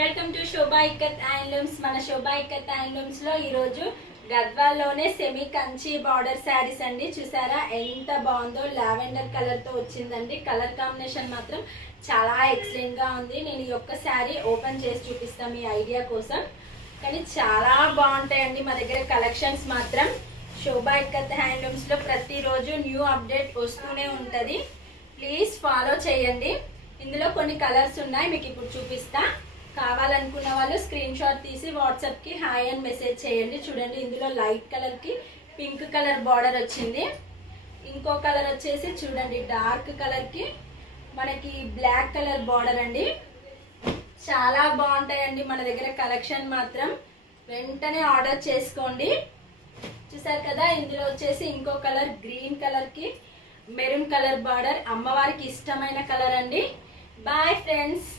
Welcome to Shobha ikat handlooms. మన శోభా ikat handlooms లో ఈ రోజు గద్వాల్లోనే సెమీ కంచి బార్డర్ శారీస్ అండి. చూసారా ఎంత బాగుందో, లావెండర్ కలర్ తో వచ్చిందండి. కలర్ కాంబినేషన్ మాత్రం చాలా ఎక్సలెంట్ గా ఉంది. నేను ఈ ఒక్క శారీ ఓపెన్ చేసి చూపిస్తాను మీ ఐడియా కోసం. కానీ చాలా బాగుంటాయండి మా దగ్గర కలెక్షన్స్ మాత్రం. శోభా ఇక్కత్ హ్యాండ్లూమ్స్ లో ప్రతిరోజు న్యూ అప్డేట్ వస్తూనే ఉంటది. ప్లీజ్ ఫాలో చేయండి. ఇందులో కొన్ని కలర్స్ ఉన్నాయి, మీకు ఇప్పుడు చూపిస్తా. కావాలనుకున్న వాళ్ళు స్క్రీన్ షాట్ తీసి వాట్సాప్ కి హాయ్ అని మెసేజ్ చేయండి. చూడండి, ఇందులో లైట్ కలర్ కి పింక్ కలర్ బార్డర్ వచ్చింది. ఇంకో కలర్ వచ్చేసి చూడండి, డార్క్ కలర్ కి మనకి బ్లాక్ కలర్ బార్డర్ అండి. చాలా బాగుంటాయండి మన దగ్గర కలెక్షన్ మాత్రం. వెంటనే ఆర్డర్ చేసుకోండి. చూసారు కదా, ఇందులో వచ్చేసి ఇంకో కలర్ గ్రీన్ కలర్ కి మెరూన్ కలర్ బార్డర్. అమ్మవారికి ఇష్టమైన కలర్ అండి. Bye friends.